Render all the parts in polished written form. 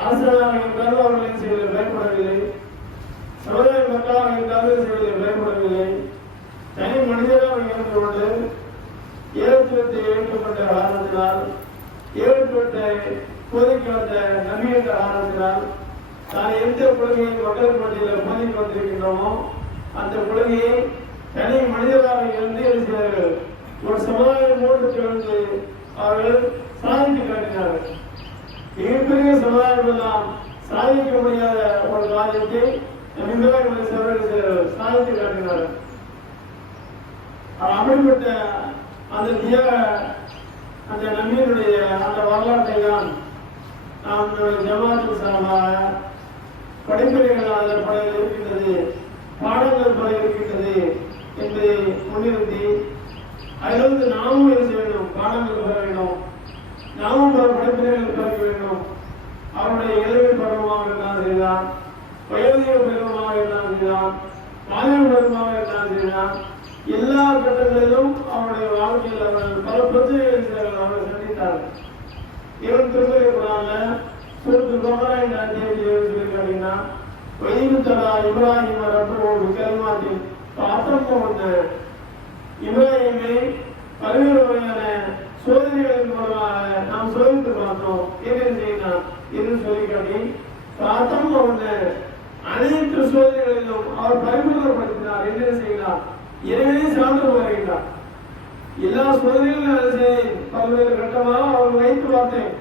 அரசனாக இருந்தாலும் அவர்களின் செயலில் பயப்படவில்லை. சமுதாய மக்களாக இருந்தாலும் செயலில் பயப்படவில்லை. தனி மனிதராக இருந்து கொண்டு ஏகத்துவத்தை ஏற்றுக்கொண்ட காரணத்தினால், ஏகத்துவத்தை போதிக்க வந்த நபி என்ற காரணத்தினால், நான் எந்த கொள்கையை மக்கள் மத்தியில் போதிக் கொண்டிருக்கின்றோமோ அந்த கொள்கையை தனி மனிதராக இருந்து எழுதினார்கள். ஒரு சமுதாயமோடு சேர்ந்து அவர்கள் சாதித்து காட்டினார்கள். மிகப்பெரிய சமுதாயம் எல்லாம் சாதிக்க முடியாத ஒரு காரியத்தை சாதித்து காட்டினார்கள். அப்படிப்பட்ட அந்த தியாக அந்த நபியினுடைய அந்த வரலாற்றை தான் நாம் ஜமாத்து சார்பாக படிப்பினைகள் பல இருக்கின்றது, பாடங்கள் பல இருக்கின்றது என்பதை முன்னிறுத்தி அதிலிருந்து நாமும் என்ன செய்ய வேண்டும், பாடங்கள் பெற வேண்டும், நாமும் பல படிப்பினைகள் பெற வேண்டும். அவருடைய இளமை பருவமாக இருந்தாலும் சரிதான், வயோதிக பருவமாக இருந்தாலும் சரிதான், மாணவ பருவமாக இருந்தாலும் சரிதான், எல்லா கட்டங்களிலும் அவருடைய வாழ்க்கையில் அவர்கள் பல பிரச்சனைகளை அவர்கள் சந்தித்தார்கள். இவன் திருமண சூரத்து பகரா என்ற அத்தியாயத்தில் சொல்லியிருக்காங்கன்னா, வைகுத்தலா இப்ராஹிம் ரப்போடு கலிமாத்தில் அத்தம் வந்த இப்ராஹிமை பல்வேறு வகையான சோதனைகளின் மூலமாக நாம் சோதித்து பார்த்தோம். என்ன செய்யலாம் என்று சொல்லி காட்டி அத்தம் வந்த அனைத்து சோதனைகளிலும் அவர் பரிபூர்ணப்படுத்தினார். என்ன செய்யலாம்? இறைவனை சார்ந்து வருகின்றார். எல்லா சோதனைகளும் பல்வேறு கட்டமாக அவர் வைத்து பார்த்தேன்.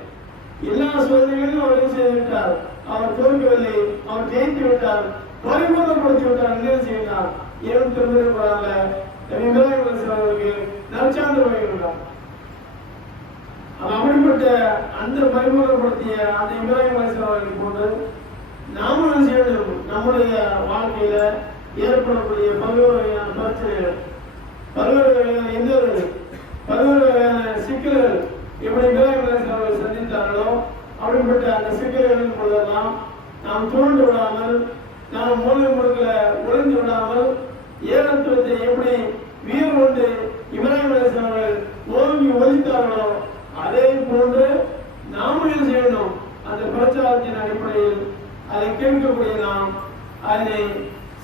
எல்லா சோதனைகளிலும் அவர் செய்துவிட்டார். அவர் தோற்கவில்லை, அவர் ஜெயித்து விட்டார், பரிபூர்ணப்படுத்தி விட்டார். என்ன செய்தார்? இறைவன் திருமணப்படாத அவர்களுக்கு நற்சார்ந்து வருகின்றார். அப்படிப்பட்ட அந்த பரிபூர்ணப்படுத்திய அந்த இப்ராஹிம் அலைஹிஸ்ஸலாம் அவர்களை போன்று நாமும் செய்யணும். நம்முடைய வாழ்க்கையில ஏற்படக்கூடிய பல்வேறு வகையான பிரச்சனைகள், பல்வேறு வகையான எதிர்கள், பல்வேறு வகையான சிக்கல்கள் எப்படி இப்ராஹிம் அலைஹிஸ்ஸலாம் அவர்கள் சந்தித்தார்களோ அப்படிப்பட்ட அந்த சிக்கல்களின் பொழுதெல்லாம் நாம் தோன்று விடாமல், நாம் மூலை முழுக்க உழைந்து விடாமல், ஏகத்துவத்தை எப்படி வீர் கொண்டு இப்ராஹிம் அலைஹிஸ்ஸலாம் அவர்கள் ஓங்கி ஒலித்தார்களோ அதே போன்று நாமும் செய்யணும். அந்த பிரச்சாரத்தின் அடிப்படையில் அதை கேட்கக்கூடிய நாம், அதனை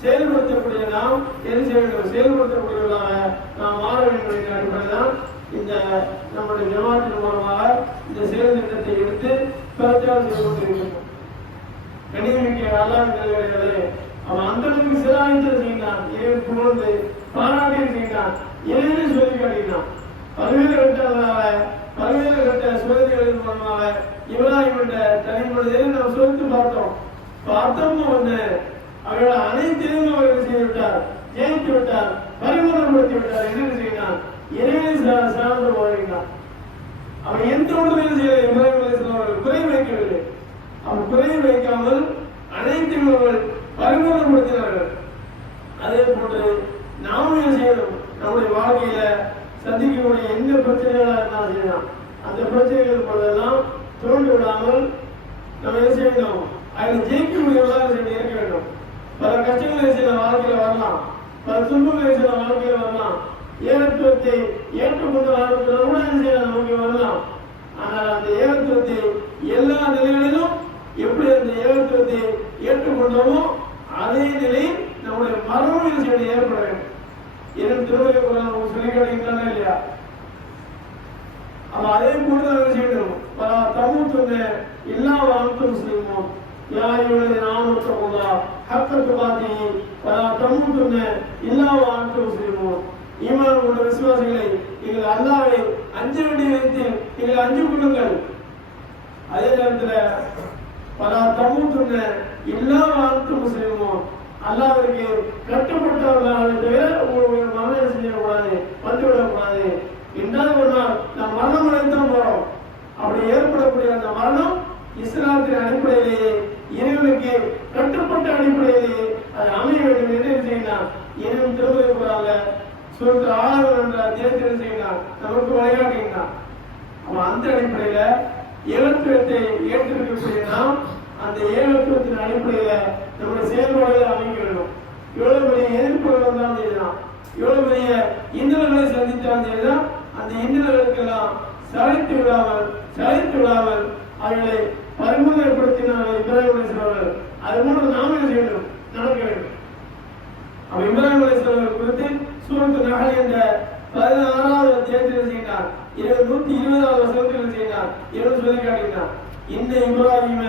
செயல்படுத்தக்கூடிய நாம் என்ன செய்ய வேண்டும்? செயல்படுத்தக்கூடியவர்களாக நாம் மாற வேண்டும் என்ற அடிப்படையில் தான் இந்த நம்முடைய ஜமாத்தின் மூலமாக இந்த செயல் திட்டத்தை எடுத்து பிரச்சாரம் செய்து கொண்டிருக்கிறோம். கணிதமிக்க அல்லாஹ் நிலைகளே, அவன் அந்த அளவுக்கு சிறாய்த்தல் செய்கிறான், இறைவன் புகழ்ந்து பாராட்டி செய்கிறான், இறைவனை சொல்லி காட்டினான். பல்வேறு கட்டங்களாக பல்வேறு கட்ட சோதனைகளின் மூலமாக இப்ராஹிம் என்ற தனி மனிதரை நாம் சோதித்து பார்த்தோம். வந்து அவர்கள் அனைத்தையும் அவர்கள் செய்துவிட்டார், ஜெயித்து விட்டார், பரிமாணப்படுத்தி விட்டார். என்ன செய்கிறான்? இறைவனை சார்ந்து வாழ்கிறான். அவன் எந்த ஒன்றும் செய்ய இப்ராஹிம் அலைஹிஸ்ஸலாம் அவர்கள் குறை வைக்கவில்லை. அவன் குறை வைக்காமல் அனைத்தையும் அவர்கள் பரிமாணப்படுத்தினார்கள். அதே போன்று நாமும் என்ன செய்யணும்? நம்முடைய வாழ்க்கையில சந்திக்கக்கூடிய எந்த பிரச்சனைகளாக இருந்தாலும் செய்யலாம், அந்த பிரச்சனைகள் போதெல்லாம் தோண்டி விடாமல் நம்ம என்ன செய்யணும்? அதில் ஜெயிக்கக்கூடியவர்களாக இருக்க வேண்டும். பல கஷ்டங்களை சில வாழ்க்கையில வரலாம், பல துன்பங்களை சில வாழ்க்கையில வரலாம், ஏகத்துவத்தை ஏற்றுக்கொண்டு வாழ்க்கையில கூட என்ன செய்யலாம்? நமக்கு வரலாம். ஆனால் அந்த ஏகத்துவத்தை எல்லா நிலைகளிலும் எப்படி அந்த ஏகத்துவத்தை ஏற்றுக்கொண்டோமோ அதே நிலை நம்முடைய மரணம் செய்ய ஏற்பட வேண்டும். என் திருவள்ளுவர் சொல்லி காட்டுகிறானே இல்லையா? அவன் அதே போல செய்யணும். பல தமுத்துங்க எல்லா வாழ்த்து முஸ்லிமும் யாரையுடைய நாமத்தா ஹக்கத்து பாத்தி பல தமுத்துங்க எல்லா வாழ்த்து முஸ்லிமும் ஈமான் கொண்ட விசுவாசிகளை நீங்கள் அல்லாஹ்வை அஞ்ச வேண்டிய விதத்தில் நீங்கள் அஞ்சு கொள்ளுங்கள். அதே நேரத்தில் பல தமுத்துங்க எல்லா வாழ்த்து முஸ்லிமும் அல்லாஹ்விற்கு கட்டுப்பட்டவர்களாக தவிர உங்களுடைய மரணம் செய்யக்கூடாது, வந்துவிடக்கூடாது. என்றால் ஒரு நாள் நாம் மரணம் அடைத்தான் போறோம். அப்படி ஏற்படக்கூடிய அந்த மரணம் இஸ்லாத்தின் அடிப்படையிலேயே இறைவனுக்கு கட்டுப்பட்ட அடிப்படையிலேயே அது அமைய வேண்டும் என்று செய்யலாம். இறைவன் திருமணம் சூரத்து ஆறு என்ற அத்தியாயத்தில் செய்யலாம், நமக்கு வழிகாட்டுகிறான். அவன் அந்த அடிப்படையில ஏகத்துவத்தை ஏற்றிருக்கக்கூடிய நாம் அந்த ஏகத்துவத்தின் அடிப்படையில நம்முடைய செயல்பாடுகளை அமைக்க வேண்டும். எவ்வளவு பெரிய எதிர்ப்புகள் வந்தாலும் செய்யலாம், எவ்வளவு பெரிய இந்திரர்களை சந்தித்தாலும் செய்யலாம், அந்த இந்திரர்களுக்கெல்லாம் சளைத்து விடாமல் அவர்களை பரிமுறைப்படுத்தினார்கள் இப்ராஹிம் அலைஹிஸ்ஸலாம் அவர்கள். அது போன்று நாம் என்ன செய்யணும், நடக்க வேண்டும். அப்ப இப்ராஹிம் அலைஹிஸ்ஸலாம் குறித்து சூரத்து நஹல் என்ற 16வது அத்தியாயத்தில் செய்தார், 120வது வசனத்தில் செய்தார், இவன் சொல்லி காட்டினார். இந்த இப்ராஹிம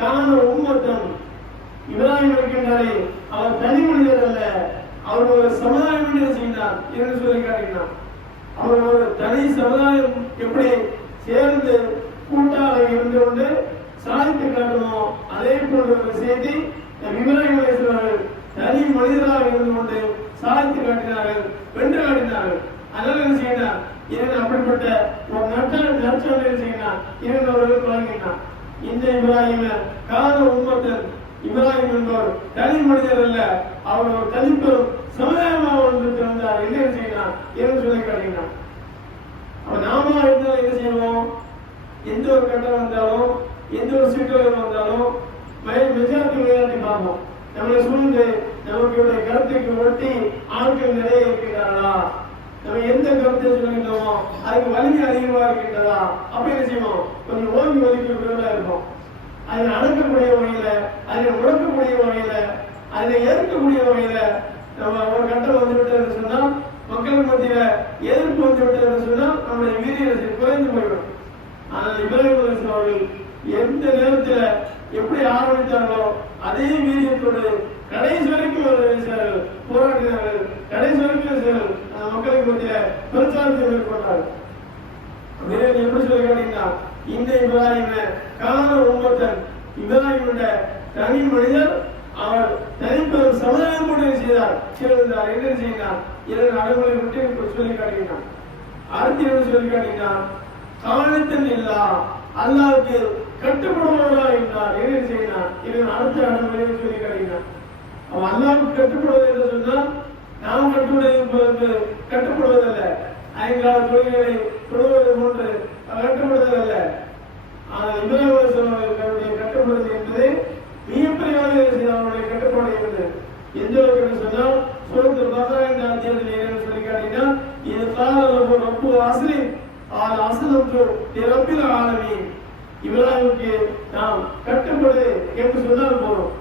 கான உம்மத்தன், இப்ராஹிம் இருக்கின்றாரே அவர் தனி மனிதர் அல்ல, அவர் ஒரு சமுதாயம் என்று செய்தார் என்று சொல்லி காட்டினார். அவர் ஒரு தனி சமுதாயம் எப்படி சேர்ந்து கூட்டாக இருந்து கொண்டு சாதித்து காட்டணும், அதே போன்ற ஒரு செய்தி இப்ராஹிம் அலைஹிஸ்ஸலாம் தனி மனிதராக இருந்து கொண்டு சாதித்து காட்டினார்கள், வென்று காட்டினார்கள். அதனால என்ன செய்யணும், இவன் அப்படிப்பட்ட ஒரு நற்சாலை செய்யணும், இவன் அவர்கள் வழங்கினான். இந்த இப்ராஹிம கான உம்மத்தன், இப்ராஹிம் என்பவர் தனி மனிதர் அல்ல, அவர் ஒரு தனிப்பெரும் சமுதாயமாக வந்து பிறந்தார் என்ன செய்யலாம் என்று சொல்லி காட்டினான். அப்ப நாம இருந்தால் என்ன செய்வோம், எந்த ஒரு கட்டம் வந்தாலும் எந்த ஒரு சீக்கிரம் வந்தாலும் மெஜாரிட்டி விளையாட்டி பார்ப்போம். நம்மளை சூழ்ந்து நமக்கு கருத்துக்கு ஒட்டி ஆட்கள் நிறைய இருக்கிறார்களா, நம்ம எந்த கருத்தை சொல்லுகின்றோமோ அதுக்கு வலிமை அதிகமாக இருக்கின்றதா, அப்படி என்ன செய்வோம், கொஞ்சம் ஓய்வு ஒதுக்கீடுகளா இருப்போம். அதை அடக்கக்கூடிய வகையில, அதை முடக்கக்கூடிய வகையில, அதை எதிர்க்கக்கூடிய வகையில நம்ம ஒரு கட்டம் வந்துவிட்டது சொன்னால், மக்கள் மத்தியில எதிர்ப்பு வந்துவிட்டது சொன்னால் நம்முடைய வீரியத்தை குறைந்து போய்விடும். ஆனால் இப்ராஹிம் அலைஹிஸ்ஸலாம் அவர்கள் எந்த நேரத்துல எப்படி ஆரம்பித்தார்களோ அதே வீரியத்தோடு கடைசி வரைக்கும் போராடினார்கள், கடைசி வரைக்கும் மக்களுக்கு மத்தியில பிரச்சாரத்தை மேற்கொண்டார்கள். எப்படி சொல்லி கேட்டீங்கன்னா, இந்த இப்ராஹிம கான உம்மத்தன், இப்ராஹிமுடைய தனி மனிதர், அவர் தனிப்பெரும் சமுதாயம் கூட செய்தார், சேர்ந்தார் என்ன செய்தார், 2 அடைமொழி விட்டு சொல்லி காட்டுகிறார். அடுத்து என்ன சொல்லி காட்டுகிறார், காலத்தில் இல்லா அல்லாஹ்வுக்கு கட்டுப்படுவதா என்றார் என்ன செய்தார், இதன் அடுத்த அடைமொழியை சொல்லி காட்டுகிறார். அவன் அல்லாஹ்வுக்கு கட்டுப்படுவது என்று சொன்னால் நாம் கட்டுப்படுவதல்ல, ஐங்கால தொழில்களை தொடுவது போன்று கட்டுப்படுவதல்ல. ஆனால் இப்ராஹிம் அலைஹிஸ்ஸலாம் கட்டுப்படுவது என்பது மிகப்பெரிய அவருடைய கட்டுப்பாடு இருந்தது. எந்த அளவுக்கு என்று சொன்னால், சூரத்துல் பக்ரா என்ற அத்தியாயத்தில் சொல்லி காட்டினா, இது காலலஹு ரப்பு அஸ்லிம் ஆல் அஸ்லம்து லிரப்பில் ஆலமீன். இப்ராஹிமுக்கு நாம் கட்டுப்படு என்று சொன்னால் போதும்,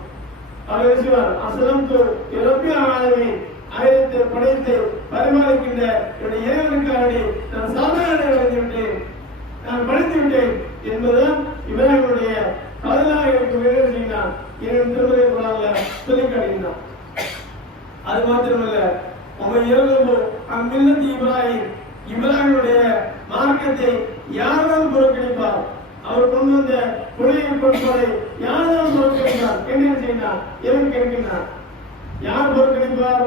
அவர் சொல்வார் அஸ்லம்து லிரப்பில் ஆலமீன், அகிலத்தை படைத்து பரிமாறிக்கின்ற என்னுடைய இறைவனுக்காக நான் சாதனை அடைந்து விட்டேன், நான் படித்து விட்டேன் என்பதுதான் இப்ராஹிமுடைய பதிலாக இருக்கும் செய்தான் திருமலை குரான்ல சொல்லி காட்டுகிறான். அது மாத்திரமல்ல, அம்மில்லத்தி இப்ராஹிம், இப்ராஹிமுடைய மார்க்கத்தை யாரால் புறக்கணிப்பார், அவர் கொண்டு வந்த கொள்கையை கோட்பாடை யாரால் புறக்கணிப்பார் என்ன செய்தார் எவன் கேட்கின்றார். யார் புறக்கணிப்பார்,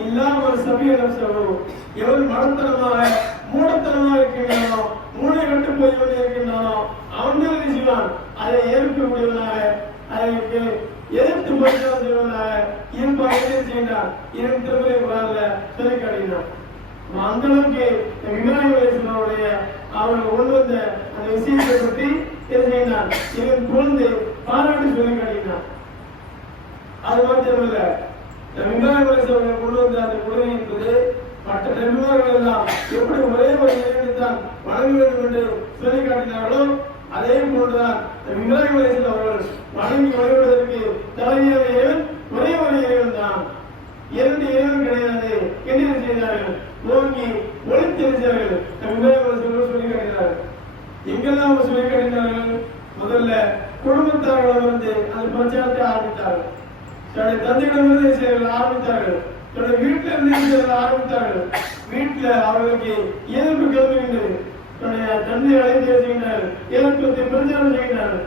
இல்லாமல் சபையிடம் சொல்வோம், எவன் மடத்தனமாக மூடத்தனமாக இருக்கின்றானோ, மூளை கட்டு போய் இருக்கின்றானோ அவன் தான் செய்வான், அதை ஏற்கக்கூடியவனாக, அதற்கு எதிர்த்து போய்தான் செய்வனாக இருப்பாக செய்தார். இரண்டு திருமலை குரான்ல சொல்லி காட்டினார். அந்த அளவுக்கு இப்ராஹிம் அலைஹிஸ்ஸலாமுடைய அவர்கள் கொண்டு வந்த அந்த விஷயத்தை பற்றி என்ன செய்தார், இதன் பொழுது பாராட்டி சொல்லி காட்டினார். அது மாத்திரமல்ல, இப்ராஹிம் அலைஹிஸ்ஸலாம் கொண்டு வந்த அந்த கொள்கை என்பது மற்ற நபிமார்கள் எல்லாம் எப்படி ஒரே ஒரு இறைவனைத்தான் வணங்க வேண்டும் என்று சொல்லி காட்டினார்களோ அதே போன்றுதான் இப்ராஹிம் அலைஹிஸ்ஸலாம் அவர்கள் வணங்கி வழிபடுவதற்கு தலைமையான இறைவன் ஒரே ஒரு இறைவன் தான், 2 இறைவன் கிடையாது என்ன செய்தார்கள், நோக்கி ஒளித்தெரிந்தார்கள். இப்ராஹிம் அலைஹிஸ்ஸலாம் சொல்லி காட்டினார்கள். எங்கெல்லாம் சொல்லி காட்டினார்கள், முதல்ல குடும்பத்தார்கள் வந்து அந்த பிரச்சாரத்தை ஆரம்பித்தார்கள், தன்னுடைய தந்தையிடமிருந்து ஆரம்பித்தார்கள், தன்னுடைய வீட்டில் இருந்து ஆரம்பித்தார்கள். வீட்டில் அவர்களுக்கு எதிர்ப்பு கிளம்புகின்றது, தன்னுடைய தந்தை அழைத்து செய்கின்றார்கள், எதிர்ப்பு பிரச்சாரம் செய்கின்றார்கள்.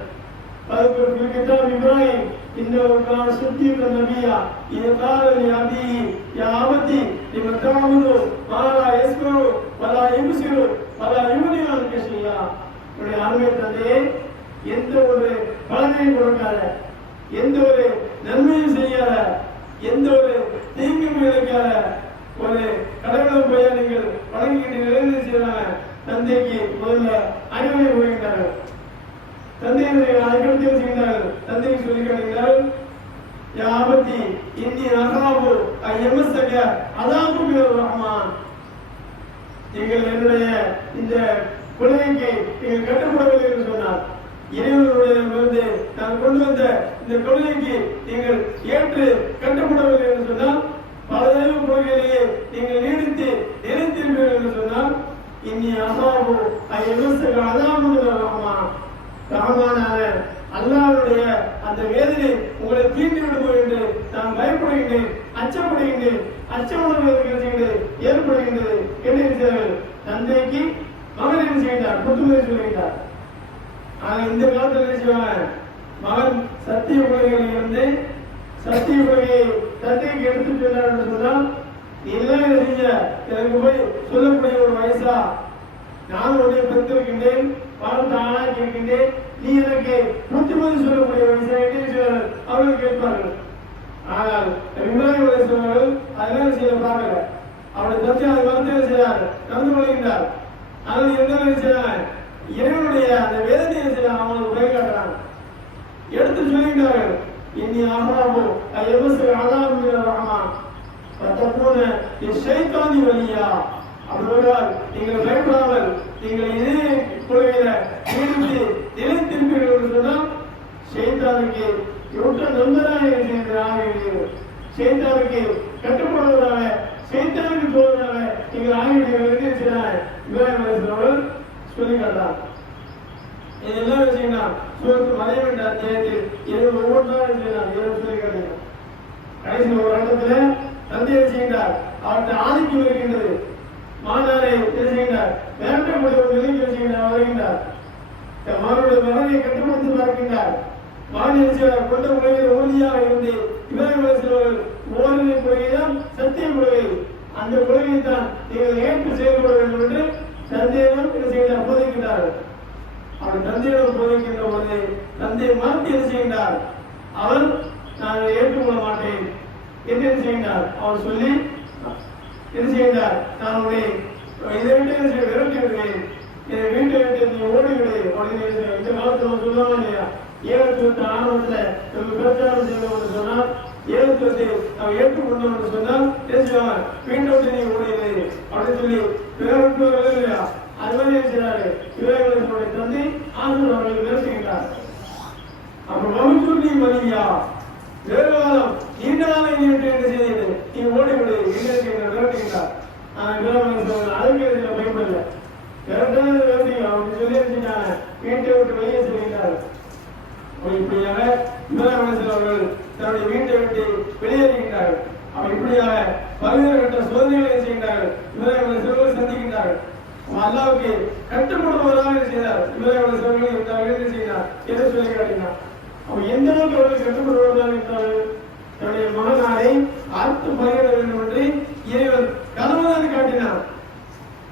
இப்ராஹிம் இந்த ஒரு சுத்தி நபியா இது காலி அபி யாவதி இவத்தாமுது மாலா யஸ்குரு வலா யுப்சிரு வலா யுமனியான் கஷியா. உடைய அருமை தந்தையே, எந்த ஒரு பலனையும் கொடுக்காத, எந்த ஒரு நன்மையும் செய்யாத, எந்த ஒரு தீங்கும் விளைக்காத ஒரு கடவுளை போய் நீங்கள் வழங்குகின்ற செய்யறாங்க. தந்தைக்கு முதல்ல அறிவுரை போகின்றார்கள், தந்தையை அழைக்கப்படுத்தி செய்கின்றார்கள். தந்தைக்கு சொல்லி காட்டுகிறார்கள், யாபத்தி இந்தி அசாபு எமஸ்தக அதாபு ரஹ்மான், நீங்கள் என்னுடைய இந்த கொள்கைக்கு நீங்கள் கட்டுப்படவில்லை என்று சொன்னார். இறைவனுடைய நான் கொண்டு வந்த இந்த கொள்கைக்கு நீங்கள் ஏற்று கட்டுப்படவில்லை என்று சொன்னால் பல தெய்வ கொள்கையிலேயே நீங்கள் நீடித்து நிலைத்திருப்பீர்கள் என்று சொன்னால் இனி அசாபு ரஹ்மானான அல்லாஹ்வுடைய அந்த வேதனை உங்களை தீண்டி விடுவோம் என்று நான் பயப்படுகின்றேன், அச்சப்படுகின்றேன். அச்சமுணர்வு ஏற்படுகின்றது என்று தந்தைக்கு மகன் என்ன செய்கிறார்? புத்துமதி சொல்கிறார். ஆனா இந்த காலத்தில் என்ன செய்வாங்க? மகன் சத்திய கொள்கைகளில் இருந்து சத்திய கொள்கையை தந்தைக்கு எடுத்து சொன்னார் என்று சொன்னால் நீ எல்லாம் என்ன செஞ்ச எனக்கு போய் சொல்லக்கூடிய ஒரு வயசா? நான் உடைய பெற்றிருக்கின்றேன், பணத்தை ஆளாக்கி இருக்கின்றேன், நீ எனக்கு புத்திமதி சொல்லக்கூடிய வயசா என்று அவர்கள் கேட்பார்கள். ஆனால் இப்ராஹிம் அலைஹிஸ்ஸலாம் அவர்கள் அதெல்லாம் செய்ய பார்க்கல. அவருடைய தந்தை அதை மறுத்து செய்தார், நடந்து கொள்கின்றார். ஆனால் என்ன செய்யறாங்க? இறைவனுடைய அந்த வேதனையை செய்யறாங்க, அவங்களுக்கு பய காட்டுறாங்க, எடுத்து சொல்லுகின்றார்கள். இன்னி அஹ்ராபு அய்யமஸு அஸாபு மினர் ரஹ்மான் ஃபதகூன லிஷைத்தானி வலியா. அவர்களால் நீங்கள் பயப்படாமல் நீங்கள் இதே கொள்கையில நீடித்து நிலைத்திருப்பீர்கள் என்று சொன்னால் ஷைத்தானுக்கு ஒற்ற நண்பராக இருக்கிறீர்கள், ஷைத்தானுக்கு கட்டுப்படுவதாக, ஷைத்தானுக்கு தோழராக நீங்கள் ஆகிவிடுவீர்கள் என்று இப்ராஹிம் அலைஹிஸ்ஸலாம் அவர்கள் சொல்லி காட்டார். இதெல்லாம் வச்சீங்கன்னா சூரத்து மரியம் என்ற அத்தியாயத்தில் ஒவ்வொன்றாக சொல்லி காட்டுகிறார். கடைசி ஒரு இடத்துல தந்தை செய்கின்றார், அவர்கிட்ட ஆதிக்கம் இருக்கின்றது, மாணவரை செய்கின்றார், வேண்டக்கூடிய ஒரு நிலைக்கு வருகின்றார், மகனுடைய மகனை கட்டுப்படுத்தி பார்க்கின்றார். மகன் கொண்ட உலகில் ஓதியாக இருந்து இப்ராஹிம் அலைஹிஸ்ஸலாம் ஓரினை கொள்கைதான் சத்திய கொள்கை, அந்த கொள்கையை தான் நீங்கள் ஏற்று செயல்பட வேண்டும் என்று தந்தையிடம் என்ன செய்கிறார்? போதிக்கின்றார்கள். அவர் தந்தையிடம் போதிக்கின்ற போது தந்தையை மறுத்து என்ன செய்கின்றார்? அவர் நான் ஏற்றுக்கொள்ள மாட்டேன் என்று என்ன செய்கின்றார்? அவர் சொல்லி என்ன செய்கின்றார்? நான் உன்னை இதை விட்டு விரட்டி விடுவேன், என் வீட்டை விட்டு நீ ஓடிவிடு அப்படின்னு இந்த காலத்தில் சொல்லலாம் இல்லையா? ஏகத்துவத்தை ஆணவத்தில் பிரச்சாரம் செய்யணும் என்று சொன்னால், ஏகத்துவத்தை அவன் ஏற்றுக்கொண்டோம் என்று சொன்னால் என்ன செய்வாங்க? வீட்டை விட்டு நீ ஓடிவிடு அப்படின்னு சொல்லி பிறருக்கு இல்லையா? அது மாதிரி என்ன செய்யறாரு? இவர்களுடைய தந்தை ஆசிரியர் அவர்கள் பேசுகின்றார். அப்புறம் மகிழ்ச்சி மதியா வேறு காலம் நீண்ட நாளை என்ன செய்தது? நீ ஓடிவிடு என்ன விரட்டுகின்றார். அதற்கு பயன்படல, விரட்டான விரட்டிங்க அப்படின்னு சொல்லி இருந்துட்டாங்க, வீட்டை விட்டு வெளியே செல்கின்றார். இப்படியாக இப்ராஹிம் அலைஹிஸ்ஸலாம் அவர்கள் தன்னுடைய வீட்டை விட்டு வெளியேறுகின்றார்கள். அவர் இப்படியாக பல்வேறு கட்ட சோதனைகளை செய்கின்றார்கள். இப்ராஹிம் அலைஹிஸ்ஸலாம் சந்திக்கின்றார்கள். அல்லாஹ்வுக்கு கட்டுப்படுவதாக செய்தார். இப்ராஹிம் அலைஹிஸ்ஸலாம் இருந்தார்கள் செய்தார் என்று சொல்லி காட்டினார். அவன் எந்த அளவுக்கு அவர்கள் கட்டுப்படுவதாக இருந்தார்கள்? தன்னுடைய மகனாரை அறுத்து பலியிட வேண்டும் என்று இறைவன் கனவுதான் காட்டினார்.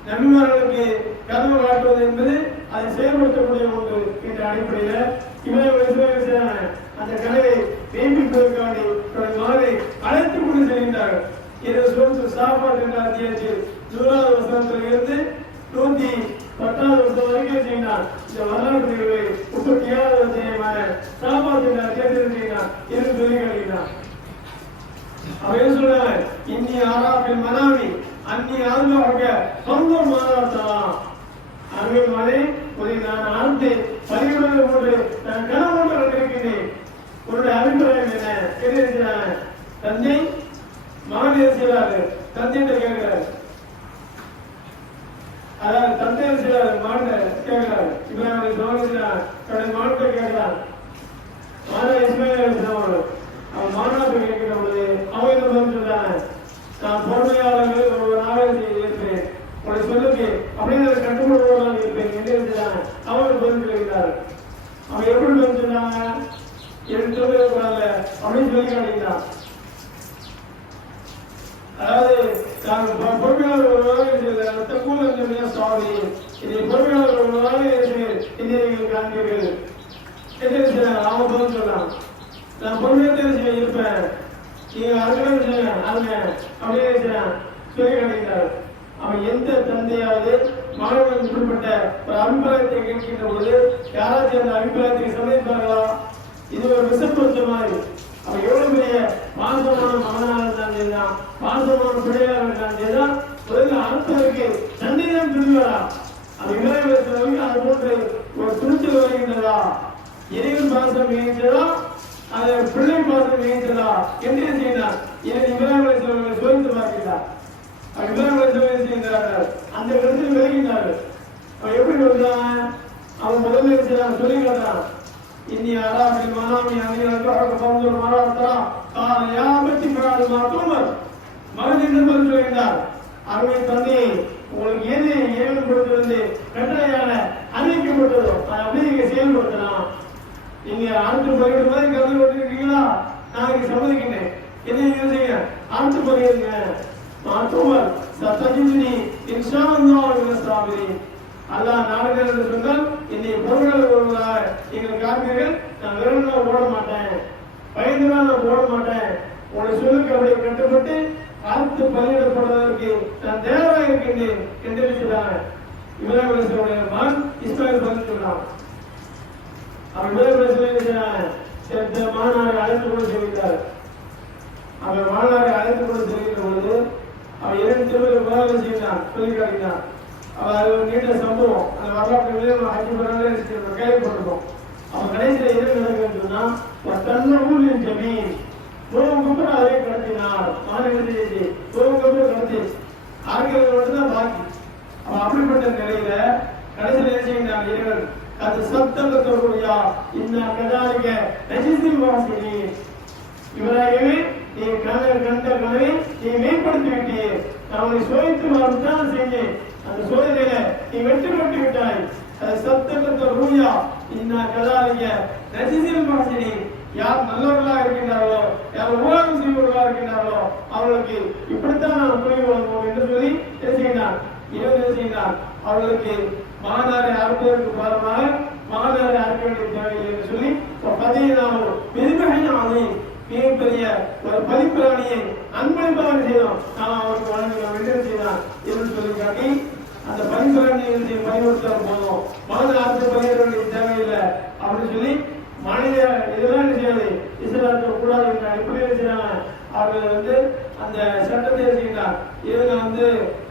நபிமார்களுக்கு கனவு காட்டுவது என்பது அதை செயல்படுத்தக்கூடிய ஒன்று என்ற அடிப்படையில் இப்ராஹிம் அலைஹிஸ்ஸலாம் அந்த கனவை மெய்ப்பிப்பதற்காண்டி தன்னுடைய மகனை அழைத்து கொண்டு செல்கின்றார்கள். இதை சூரத்து சாஃபாத் என்ற அத்தியாயத்தில் 100வது வசனத்தில் இருந்து 110வது வசனம் வரைக்கும் செய்கிறார். இந்த வரலாற்று நிகழ்வை 37வது அத்தியாயமான சாஃபாத் என்ற அத்தியாயத்தில் செய்கிறார் என்று சொல்லி காட்டுகிறார். அவர் என்ன சொல்றாங்க? இன்னி ஆராபில் மனாமி அன்னி ஆழ்வாக சொந்த மாறாட்டலாம் அருகில் மனை நான் ஆழ்ந்து பரிவுடன் போன்று நான் கனவோடு கண்டிருக்கிறேன், உன்னுடைய அபிப்பிராயம் என்ன கேட்டிருக்கிறாங்க. தந்தை மகன் செய்கிறாரு, தந்தையிட்ட கேட்கிறாரு. அதாவது தந்தை செய்கிறாரு, மகன் கேட்கிறாரு. இப்ராஹிம் சோழன் தன்னுடைய மகன்கிட்ட கேட்கிறான். மாதா இஸ்மாயில் அவன் மாநாட்டு கேட்கிற பொழுது அவன் என்ன பதில் சொல்றாங்க? நான் பொறுமையாளர்கள் ஒருவராக இருக்கிறேன், உடைய சொல்லுக்கு அப்படின்னு கட்டுப்படுவதாக இருப்பேன் என்று இருந்தாங்க. அவர்கள் பதில் சொல்கிறார். அவன் எப்படி பதில் சொன்னாங்க? எனக்கு சொல்லக்கூடாது அப்படின்னு சொல்லி காட்டினான். அதாவது நான் பொறுமையாளர் ஒருவராக தக்கூல சாரி இதை பொறுமையாளர் ஒருவராக நீங்கள் காண்பீர்கள் என்று அவன் பதில் சொன்னான். நான் பொறுமையாக இருப்பேன், நீங்க அதுக்கெல்லாம் செய்ய அதுங்க அப்படின்னு சொல்லி காட்டுகிறார். அவன் எந்த தந்தையாவது மாணவர்கள் குறிப்பிட்ட ஒரு அபிப்பிராயத்தை கேட்கின்ற பொழுது யாராச்சும் அந்த அபிப்பிராயத்தை சந்திப்பார்களா? இது ஒரு விசப்பொருத்த மாதிரி. அவன் எவ்வளவு பெரிய பாசமான மகனாக இருந்தான், பாசமான பிள்ளையாக இருந்தான், முதல்ல அர்த்தத்துக்கு தந்தை தான் திரும்புவாரா? அது இளைய வயசுல அது போன்று ஒரு துணிச்சல் வருகின்றதா இறைவன் பாசம் மிகைச்சதா அது பிள்ளை பாசம் மிகைச்சதா என்று செய்தார். இதை இப்ராஹிம் அலைஹிஸ்ஸலாம் சோதித்து பார்க்கிறார். இப்ராஹிம் அலைஹிஸ்ஸலாம் செய்கிறார்கள், அந்த இடத்தில் விலகினார்கள். அவன் எப்படி வருகிறான்? அவன் முதல்ல செய்யலாம் சொல்லி காட்டான். இன்னி அராபி மனாமி அணியாக பவுந்தர் மராத்தரா யாபத்தி பிராடு மாத்தூமர் மகன் என்று பதில் சொல்கிறார். அருமை தந்தையை, உங்களுக்கு எது இறைவன் கொடுத்திருந்து கட்டளையான அறிவிக்கப்பட்டதோ அதை அப்படி நீங்க செயல்படுத்தலாம். நீங்க அடுத்து பகிர்வு மாதிரி கருது கொண்டிருக்கீங்களா? நான் இங்க சம்மதிக்கின்றேன். என்ன நீங்க செய்ய அடுத்து பகிருங்க. மாத்தூமர் சத்தஜினி இன்ஷா அல்லாஹ் சாபிரி. அல்லாஹ் நாடுகள் என்று சொன்னால் என்னை பொருளாதார நீங்கள் காப்பீர்கள். நான் வெறும் ஓட மாட்டேன், பயந்துதான் நான் ஓட மாட்டேன். உங்களுடைய சொல்லுக்கு அப்படியே கட்டுப்பட்டு அடுத்து பலியிடப்படுவதற்கு நான் தேவையாக இருக்கின்றேன் என்று சொல்றாங்க. இப்ராஹிம் அலைஹிஸ்ஸலாமுடைய மகன் இஸ்மாயில் பதில் சொல்றான். அவர் இப்ராஹிம் அலைஹிஸ்ஸலாம் மாணவரை அழைத்து கொண்டு செல்கிறார். அவர் மாணவரை அழைத்து கொண்டு செல்கின்ற பொழுது அவர் 2 திருமணம் விவாதம் செய்கிறான், சொல்லி காட்டினார். அது ஒரு நீண்ட சம்பவம். அந்த வரலாற்று ஹஜ் பரவாயில்ல கேள்விப்பட்டிருக்கோம். அவன் கடைசியில் எது நடக்குதுன்னா தன்னூரின் ஜமீன் கோவுக்கு அதே கடத்தினார். மாநிலத்தை கோவுக்கு கடத்தி ஆர்கிறது மட்டும்தான் பாக்கி. அவன் அப்படிப்பட்ட நிலையில கடைசியில் என்ன செய்கிறான் இறைவன் அது சப்தகத்தோருயா இன்ன கதாலிக ரஜிசில் வாசினி. இவராகவே நீ கண்ட கனவை நீ மேம்படுத்தி விட்டீர். நான் உன்னை சோதித்து வாழ்த்தான் செஞ்சேன். அந்த சோதனையில நீ வெற்றி பெற்று விட்டாய். சப்தகத்த ரூயா இன்ன கதாலிக ரஜிசில் வாசினி. யார் நல்லவர்களாக இருக்கின்றார்களோ, யார் உலகம் செய்வர்களாக இருக்கின்றார்களோ அவர்களுக்கு இப்படித்தான் நான் புரிய வருவோம் என்று சொல்லி என்ன செய்கிறான் இறைவன் என்ன செய்கிறான் அவர்களுக்கு மகனாரை அறுப்பதற்கு பாரமாக மகனாரை அறுக்க வேண்டிய தேவையில்லை என்று சொல்லி பதினாலும் பெருமகை மிகப்பெரிய ஒரு பதிப்பிராணியை அன்பளிப்பாக செய்தோம். நான் அவருக்கு வழங்குகிறோம் என்று செய்தான் என்று சொல்லி காட்டி அந்த பதிப்பிராணியை பயன்படுத்தால் போதும், மகன் அறுத்து பயிர வேண்டிய தேவையில்லை அப்படின்னு சொல்லி மனித இதெல்லாம் என்ன செய்யாது இஸ்லாத்துக்கு கூடாது என்ற அடிப்படையில் செய்யறாங்க. அவர்கள் அந்த சட்டத்தை செய்கிறார். இவங்க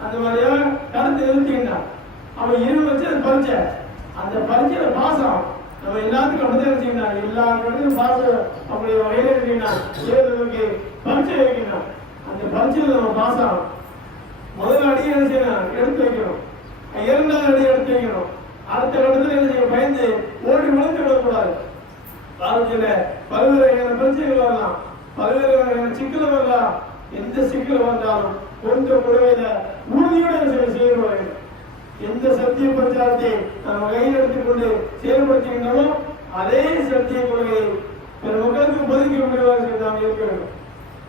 அந்த மாதிரியா கடந்து நிறுத்திக்கிட்டான். அவன் இருவு வச்சு அது பறிச்ச அந்த பரிச்சையில பாசம் நம்ம எல்லாத்துக்கும் அப்படிதான் செய்யணும். எல்லா இடத்துலையும் பாசம் அப்படி வகையில இருக்கீங்கன்னா நமக்கு பரிச்சை வைக்கணும். அந்த பரிச்சையில நம்ம பாசம் முதல் அடியை என்ன செய்யணும் எடுத்து வைக்கணும், 2வது அடியை எடுத்து வைக்கணும். அடுத்த இடத்துல என்ன செய்ய பயந்து ஓடி விழுந்து விடக்கூடாது. வாழ்க்கையில பல்வேறு வகையான பிரச்சனைகள் வரலாம், பல்வேறு வகையான சிக்கல் வரலாம். எந்த சிக்கல் வந்தாலும் கொஞ்சம் குறையில உறுதியோட செயல்பட எந்த சத்திய பிரச்சாரத்தை நம்ம கையில் எடுத்துக்கொண்டு செயல்படுத்துகின்றனோ அதே சத்திய கொள்கையை பிற மக்களுக்கு ஒதுக்கி நாம் இருக்க வேண்டும்.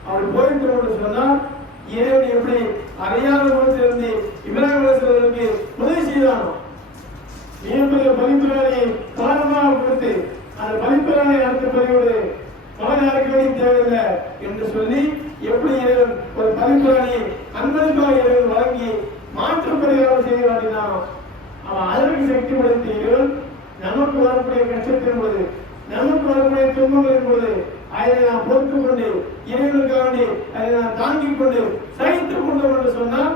அப்படி போயிட்டு சொன்னால் இறைவன் எப்படி அறியாத இருந்து இப்ராஹிம் அலைஹிஸ்ஸலாமுக்கு உதவி செய்தானோ மிகப்பெரிய பரிந்துரையை காரணமாக கொடுத்து அந்த பரிந்துரை அடுத்த பதிவோடு மகன் யாருக்கு வேண்டிய தேவையில்லை என்று சொல்லி எப்படி இறைவன் ஒரு பரிந்துரையை அன்பளிப்பாக இறைவன் வழங்கி மாற்று பரிகாரம் செய்து காட்டினானோ அவன் அதற்கு சக்தி படுத்தியவர்கள் நமக்கு வரக்கூடிய கஷ்டத்தின் பொழுது நமக்கு வரக்கூடிய துன்பங்களின் பொழுது அதை நாம் பொறுத்துக் கொண்டு இறைவனுக்காக வேண்டி அதை நாம் தாங்கிக் கொண்டு சகித்துக் கொண்டோம் என்று சொன்னால்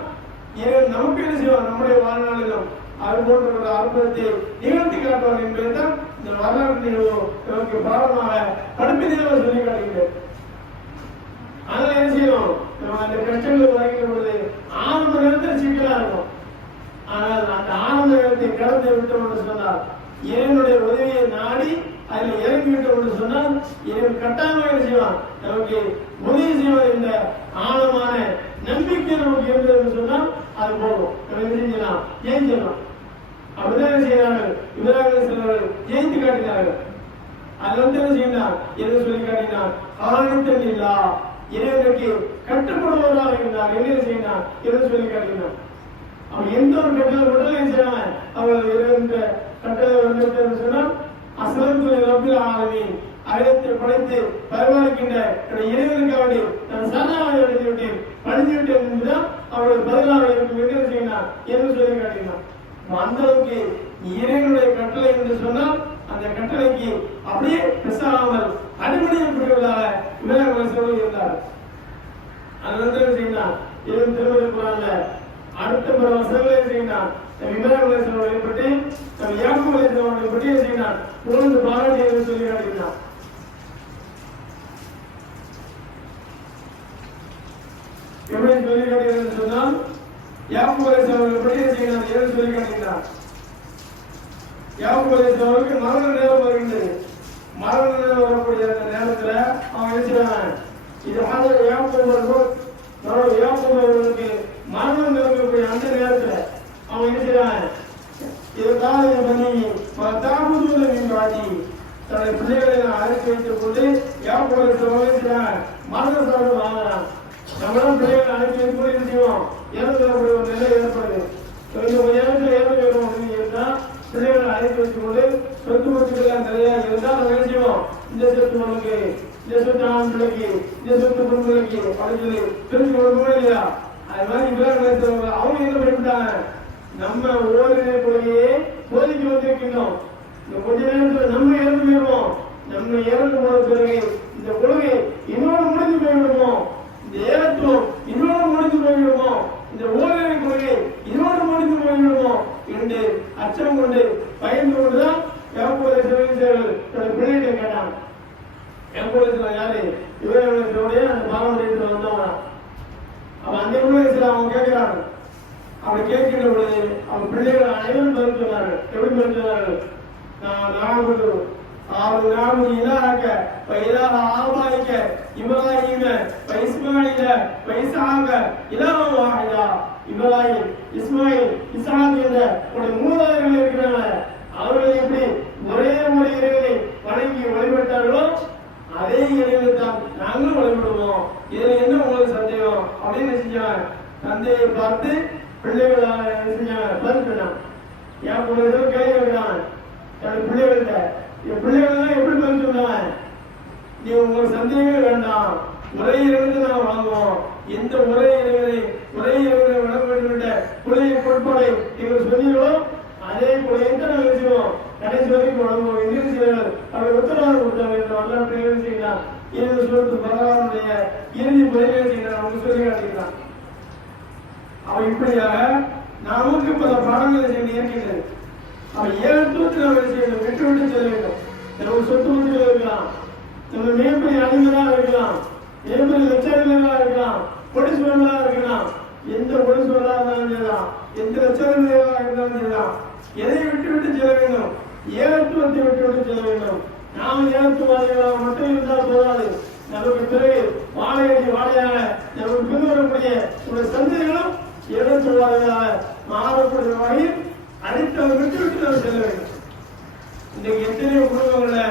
இறைவன் நமக்கு என்ன செய்வார்? நம்முடைய வாழ்நாளிலும் அது போன்ற ஒரு அற்புதத்தை நிகழ்த்தி காட்டுவார் என்பதுதான் இந்த வரலாற்று நிகழ்வு நமக்கு பாடமாக படிப்பினையாக சொல்லி காட்டுகிறது. அதனால என்ன செய்யணும்? நம்ம அந்த கஷ்டங்கள் வரைக்கும் பொழுது ஆரம்ப நேரத்தில் சிக்கலா இருக்கும். ஆனால் அந்த ஆரம்ப நேரத்தை கடந்து விட்டோம் என்று சொன்னால் இறைவனுடைய உதவியை நாடி அதில் இறங்கி விட்டோம் என்று சொன்னால் இறைவன் கட்டாயமாக என்ன செய்வான்? நமக்கு உதவி செய்வார் என்ற ஆழமான நம்பிக்கை நமக்கு இருந்தது என்று சொன்னால் அது போகும். நம்ம என்ன செஞ்சலாம்? ஜெயிச்சிடலாம். அப்படிதான் செய்கிறார்கள். இப்ராஹிம் அலைஹிஸ்ஸலாம் ஜெயித்து காட்டினார்கள். அது என்ன செய்யலாம் என்று சொல்லி காட்டினார். ஆணித்தல் இல்லா இறைவனுக்கு கட்டுப்படுவதாக இருந்தார். என்ன செய்யலாம் என்று சொல்லி காட்டினார். அவன் எந்த ஒரு கட்டளை உடலை செய்யலாம். அவர்கள் இறைவன் கட்டளை வந்து சொன்னால் அஸ்லம்து ரப்பில் ஆலமீன் அகிலத்தை படைத்து பரிபாலிக்கின்ற இறைவனுக்கு அவனை நான் சரணாகி அடைந்து விட்டேன் பணிந்து விட்டேன் என்றுதான் அவருடைய பதிலாக இருக்கும் என்ன செய்யலாம் என்று சொல்லி காட்டினார். அந்த அளவுக்கு இறைவனுடைய கட்டளை என்று சொன்னால் அந்த கட்டளைக்கு அப்படியே பெசாமல் அடிமணியக்கூடியவர்களாக இப்ராஹிம் அலைஹிஸ்ஸலாம் இருந்தார். அது வந்து செய்யலாம் இறைவன் திருமண குர்ஆன்ல அடுத்த பிற வசனங்களை செய்கிறான். இப்ராஹிம் அலைஹிஸ்ஸலாம் அவர்களை பற்றி யாக்கூப் அலைஹிஸ்ஸலாம் அவர்களை பற்றி செய்கிறான். புகழ்ந்து பாராட்டி என்று சொல்லி காட்டுகிறான். எப்படி சொல்லி காட்டுகிறது சொன்னால் யாக்கூப் அலைஹிஸ்ஸலாம் அவர்களை பற்றி செய்கிறான் என்று சொல்லி காட்டுகிறான். யாக்கூப் அலைஹிஸ்ஸலாம் அவருக்கு மரண நேரம் வருகின்றது. மரண நேரம் வரக்கூடிய அந்த நேரத்தில் அவன் எழுதுகிறான், இது யாக்கூப் அவர்களுக்கு மரணம் நிரம்பக்கூடிய அந்த நேரத்தில் அவன் எழுதுகிறான், இதற்காக பண்ணி தாபூதுவின் பாட்டி தன்னுடைய பிள்ளைகளை அழைத்து வைத்துக் கொண்டு யாக்கூப் அலைஹிஸ்ஸலாம் மரண சாதம் வாங்குறான். நம்மளும் பிள்ளைகளை அழைத்து வைத்து கொண்டு செய்வோம், இறந்துக்கூடிய ஒரு நிலை ஏற்படுது. இந்த நேரத்தில் இறந்து அப்படின்னு இருந்தால் பிள்ளைகளை அழைத்து வைத்துக் கொண்டு சொத்து பொறுப்புகள் நிறைய இருந்தால் நம்ம என்ன செய்வோம், இந்த சொத்து உனக்கு, இந்த சொத்து ஆண் பிள்ளைக்கு, இந்த சொத்து பெண் பிள்ளைக்கு அப்படின்னு சொல்லி பிரிச்சு கொடுக்கணும் இல்லையா? அது மாதிரி இப்ராஹிம் அவங்க என்ன பண்ணிட்டாங்க, நம்ம ஓரிரை கொள்கையே போதிக்கு வந்திருக்கின்றோம். இந்த கொஞ்ச நேரத்தில் நம்ம இறந்து போயிடுவோம். நம்ம இறந்து போன பிறகு இந்த கொள்கை இன்னொரு முடிஞ்சு போய்விடுவோம், இந்த ஏகத்துவம் இன்னொரு முடிஞ்சு போய்விடுவோம், இந்த ஓரிரை கொள்கை இன்னொரு முடிஞ்சு போய்விடுவோம் என்று அச்சம் கொண்டு பயந்து கொண்டுதான் யாக்கூப் அலைஹிஸ்ஸலாம் பிள்ளைகளை கேட்டான். யாக்கூப் அலைஹிஸ்ஸலாம் யாரு? இப்ராஹிம் அலைஹிஸ்ஸலாமுடைய அந்த பாரம்பரியத்தில் வந்தவங்க. அவன் அந்த அவங்க கேட்கிறாங்க. அப்படி கேட்கின்ற பொழுது அவன் பிள்ளைகள் அனைவரும் பதில் சொன்னார்கள். எப்படி பதில் சொன்னார்கள்? இப்ராஹிம், இஸ்மாயில், இஸ்ஹாக் என்ற மூதாதையர்கள் இருக்கிறாங்க. அவர்களை எப்படி ஒரே ஒரு இறைவனை வணங்கி வழிபட்டார்களோ அதே இறைவனை தான் நாங்களும் வழிபடுவோம். இதுல என்ன உங்களுக்கு சந்தேகம் அப்படின்னு செஞ்சாங்க. தந்தையை பார்த்து பிள்ளைகள் செஞ்சாங்க, பதில் சொன்னாங்க. என் பிள்ளைகள் கேள்வி வைக்கிறாங்க என் பிள்ளைகள்கிட்ட. என் பிள்ளைகள் தான் எப்படி பதில் சொன்னாங்க, நீ உங்களுக்கு சந்தேகமே வேண்டாம், ஒரே இறைவனை நாங்கள் வாங்குவோம். எந்த ஒரே இறைவனை வழங்க வேண்டும் என்ற கொள்கையை கோட்பாடை நீங்கள் சொன்னீர்களோ அதே கொள்கையை தான் நாங்கள் செய்வோம், கடைசி வரைக்கும் வழங்குவோம் என்று செய்வார்கள். அவர்கள் உத்தரவாதம் கொடுத்தாங்க என்று வரலாற்றை எழுதி செய்யலாம். இறுதி சொல்லிட்டு பகவானுடைய இறுதி பதிலை செய்யலாம் அவங்க சொல்லி காட்டுகிறான். அவன் இப்படியாக நமக்கு பல பாடங்களை செய்ய இருக்கின்றது. அவன் ஏகத்துவத்தில் அவரை செய்யணும், விட்டு விட்டு செல்ல வேண்டும். நம்ம சொத்து முறையில் இருக்கலாம், நம்ம மேம்படி அணிந்ததாக இருக்கலாம், மேம்படி லட்சங்களாக இருக்கலாம், பொடிசுவர்களாக இருக்கலாம், எந்த பொடிசுவர்களாக இருந்தாலும் செய்யலாம், எந்த லட்சங்களாக இருந்தாலும் செய்யலாம். எதை விட்டு விட்டு செல்ல வேண்டும்? ஏகத்துவத்தை விட்டு விட்டு செல்ல வேண்டும். நாம் ஏகத்துவாதிகளாக மட்டும் இருந்தால் போதாது, நமக்கு பிறகு வாழையாக நமக்கு பின்வரக்கூடிய ஒரு சந்ததிகளும் ஏகத்துவாதிகளாக மாறக்கூடிய வகையில் அனைத்தவர்கள் விட்டு விட்டு நாம் செல்ல வேண்டும். இன்றைக்கு எத்தனையோ குடும்பங்கள்ல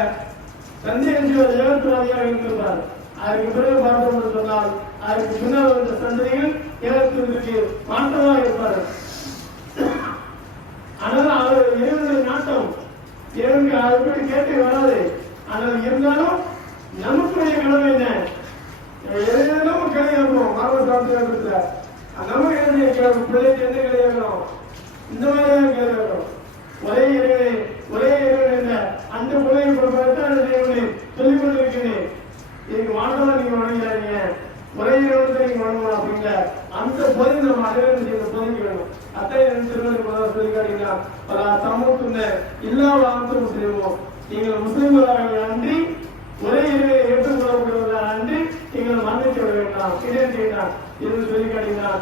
சந்தேகம் ஏகத்துவாதியாக இருக்கின்றார். அதற்கு பிறகு பார்த்தோம் சொன்னால் அதற்கு பின்னால் வந்த சந்ததிகள் ஏகத்துவத்திற்கு மாற்றமாக இருப்பார்கள். ஆனால் அவர் இறைவனுடைய நாட்டம் இறைவனுக்கு அதுபடி கேட்டு வராது. ஆனால் இருந்தாலும் நமக்குடைய கடமை என்ன? எதுவும் கிடையாகும் மார்வசாஸ்திரத்துல நமக்கு என்ன பிள்ளைக்கு என்ன கிடையாகும்? இந்த மாதிரியாக கேட்கிறோம். ஒரே இறைவன் என்ன அந்த பிள்ளையை கொடுப்பதான் சொல்லிக் கொண்டிருக்கிறேன். இதுக்கு மாற்றமா நீங்க வணங்கிறாங்க, ஒரே இறைவன் நீங்க வணங்கணும் அப்படிங்கிற அந்த பதில் நம்ம அனைவரும் பொதுக்க வேணும். அத்தனை திருமணம் சொல்லி காட்டீங்கன்னா பல சமூகத்துங்க இல்லாத முஸ்லீமும் நீங்கள் முஸ்லீம்களாக அன்றி ஒரே இறைவனை ஏற்றுக்கொள்ளக்கூடியவர்களாக அன்றி நீங்கள் மன்னிக்க விட வேண்டாம், கிடையாது என்று சொல்லி காட்டீங்கன்னா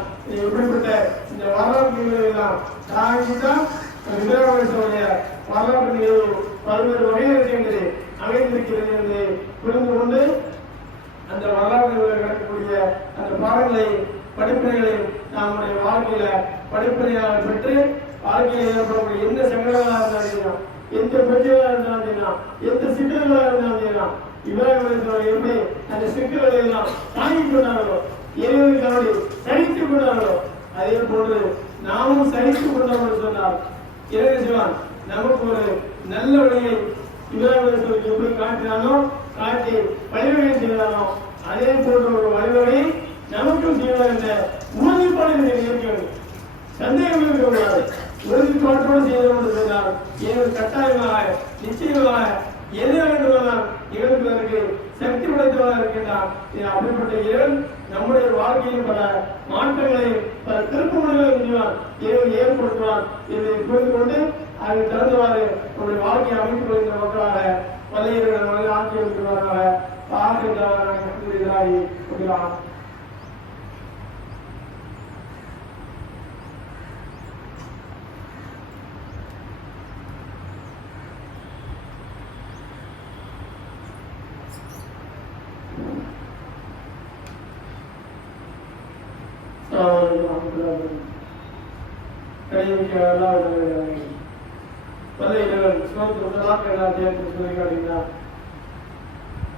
எப்படிப்பட்ட இந்த வரலாற்று எல்லாம் தாங்கிதான் இப்ராஹிமுடைய வரலாற்று நிகழ்வு பல்வேறு வகையில் இருக்கின்றது அமைந்திருக்கிறது என்று புரிந்து கொண்டு அந்த வரலாற்று நடக்கக்கூடிய அந்த பாடங்களை படிப்பினைகளை நம்முடைய வாழ்க்கையில படிப்பினையாக பெற்று வாழ்க்கையில் ஏற்படக்கூடிய எந்த சங்கடங்களாக இருந்தாலும் எந்த பிரச்சனையாக இருந்தாலும் எந்த சிக்கல்களாக இருந்தாலும் இப்ராஹிம் அலைஹிஸ்ஸலாம் எப்படி அந்த சிக்கல்களை எல்லாம் தாங்கிக் கொண்டார்களோ, இறைவனுக்காக சகித்துக் கொண்டார்களோ, அதே போன்று நாமும் சகித்துக் கொண்டோம் என்று சொன்னால் இறைவன் செய்வான். நமக்கு ஒரு நல்ல வழியை இப்ராஹிம் அலைஹிஸ்ஸலாம் எப்படி காட்டினானோ காட்டி வழிவகை செய்தானோ அதே போன்ற ஒரு வழிவகையை நமக்கும் செய்வார் என்ற உறுதிப்பாடு இருக்க வேண்டும். சந்தேகம் இருக்கக்கூடாது. உறுதிப்பாட்டோடு செய்தோம் என்று சொன்னால் கட்டாயமாக நிச்சயமாக எது வேண்டுமானால் நிகழ்த்துவதற்கு சக்தி படைத்தவராக இறைவனாக இருக்கின்றான். அப்படிப்பட்ட இறைவன் நம்முடைய வாழ்க்கையில் பல மாற்றங்களை பல திருப்பங்களை இறைவன் ஏற்படுத்துவான். இதை புரிந்து கொண்டு அதை திறந்தவாறு நம்முடைய வாழ்க்கையை அமைத்துக் கொள்கின்ற மக்களாக வல்லையர்கள் ஆட்சி இருக்கிறவர்களாக ஆகின்றாராகி கொள்கிறான்.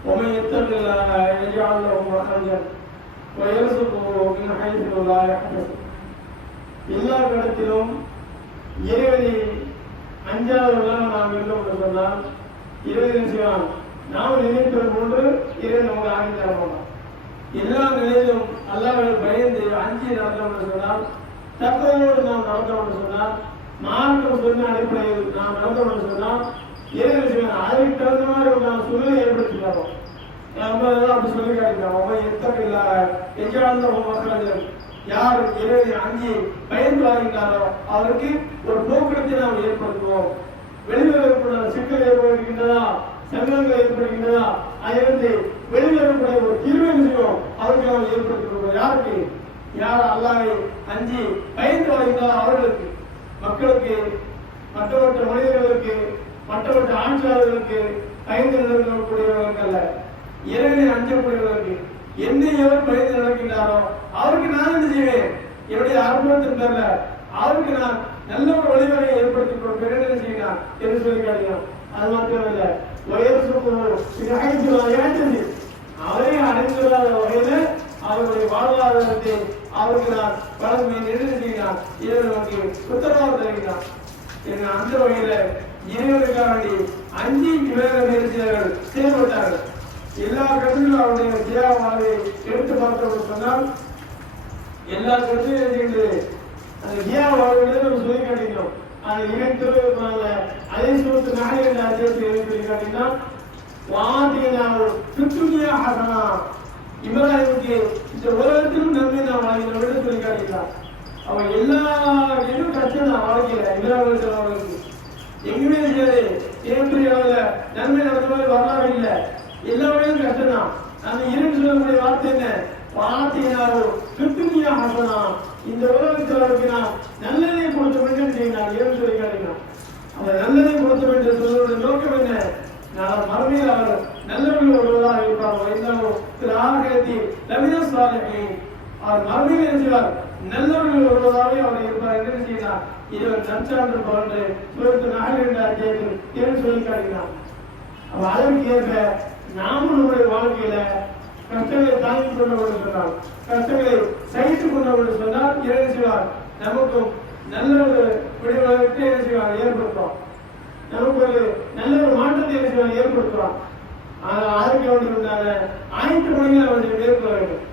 ومن يتق الله يجعل له مخرجا ويرزقه من حيث لا يحتسب. எல்லா இடத்திலும் இறைவனை அஞ்சாதவர்களாக நாம் இருந்தோம் என்று சொன்னால் இறைவன் செய்வான். நாம் நினைப்பது போன்று இறைவன் நமக்கு ஆகி தர மாட்டான். எல்லா நிலையிலும் அல்லாஹ்வை பயந்து அஞ்சி நடந்தோம் என்று சொன்னால், தக்கவோடு நாம் நடந்தோம் என்று சொன்னால், மார்க்கம் சொன்ன அடிப்படையில் நாம் நடந்தோம் என்று சொன்னால் இறைவன் செய்வான். அதற்கு தகுந்த மாதிரி நாம் சூழ்நிலை ஏற்படுத்தி தரோம். அப்படி சொல்லி காட்டுகிறோம். எத்தகையில்லாத எஜாந்த மக்கள் யார் இறைவனை அஞ்சி பயந்து வாழ்கின்றாரோ அவருக்கு ஒரு போக்குவரத்தை நாம் ஏற்படுத்துவோம். வெளியில் ஏற்படுகிற சிக்கல் ஏற்படுகின்றதா, சங்கங்கள் ஏற்படுகின்றதா, அதிலிருந்து வெளியில் ஏற்படைய ஒரு தீர்வை செய்வோம் அவருக்கு நாம் ஏற்படுத்தி கொடுப்போம். யாருக்கு? யார் அல்லாஹ்வை அஞ்சி பயந்து வாழ்கின்றாரோ அவர்களுக்கு, மக்களுக்கு, மற்ற மனிதர்களுக்கு, மற்ற ஆட்சியாளர்களுக்கு பயந்து நடக்கக்கூடியவர்களுக்கு அல்ல, இறைவனை அஞ்சக்கூடியவர்களுக்கு. என்னை எவர் பயந்து நடக்கின்றாரோ அவருக்கு நான் என்ன செய்வேன்? என்னுடைய அற்புதத்தின் பேர்ல அவருக்கு நான் நல்ல ஒரு வழிமுறையை ஏற்படுத்தி கொடுப்பேன் என்ன செய்யலாம் என்று சொல்லி காட்டினான். அது மாத்திரமல்ல, அவரே அடைந்துள்ளாத வகையில அவருடைய வாழ்வாதாரத்தை அவருக்கு நான் வழங்குவேன் என்று செய்கிறான். இறைவன் நமக்கு உத்தரவாதம் தருகிறான். அந்த வகையில இறைவனுக்காக அஞ்சி இவர்கள் செயல்பட்டார்கள். எல்லா கருத்துகளும் அவருடைய தியாகமாக எடுத்து பார்த்தோம் சொன்னால் எல்லா கருத்தும் அந்த தியாக வாழ்விலே நம்ம சொல்லி காட்டினோம். அந்த இணைத்திருப்பதால அதே சொல்லுக்கு நாளை என்ற அத்தியாயத்தை சொல்லி காட்டினா சுற்றுமையாக இவர்களுக்கு இந்த உலகத்திலும் நன்மை நான் வாழ்கிறோம் சொல்லி காட்டினார். அவன் எல்லா இடமும் கஷ்டம் நான் வாழ்க்கையில இவர்களுக்கு எங்குமே செய்யாது. ஏற்பெரிய நன்மை நடந்த மாதிரி வரலாறு இல்லை. எல்லாமே கஷ்டம் தான். அந்த இருந்து சொல்லக்கூடிய வார்த்தை என்ன? வார்த்தையினாரோ சுற்றுமையா ஆசனா இந்த உலகத்திற்கு நாம் நல்லதை கொடுத்த வேண்டும் செய்யலாம் ஏன் சொல்லி காட்டினான். அந்த நல்லதை கொடுத்த வேண்டும் சொல்வதோட நோக்கம் என்ன? நான் மறுமையில் அவர் நல்லவர்கள் ஒருவராக இருப்பார். வைந்தாலும் திரு ஆகியத்தில் நவீன சுவாமி அவர் மறுமையில் இருக்கிறார், நல்லவர்கள் ஒருவராகவே அவர் இருப்பார் என்று செய்தார். இவர் நற்சான்று பலன்று சுரத்து நாகரிக அத்தியாயத்தில் ஏன் சொல்லி காட்டினான். அதற்கு ஏற்ப நாமும் நம்முடைய வாழ்க்கையில கஷ்டங்களை தாங்கிக் கொண்டவர்கள் சொன்னால், கஷ்டங்களை சகித்துக் கொண்டவர்கள் சொன்னால் இறைவன் செய்வார் நமக்கும் நல்ல ஒரு விடுதலை ஏற்படுத்துவான். நமக்கு ஒரு நல்ல ஒரு மாற்றத்தை ஏற்படுத்துவான். அதற்கு அவர்களுக்கான அனைத்து பணிகளை அவர்கள் மேற்கொள்ள வேண்டும்.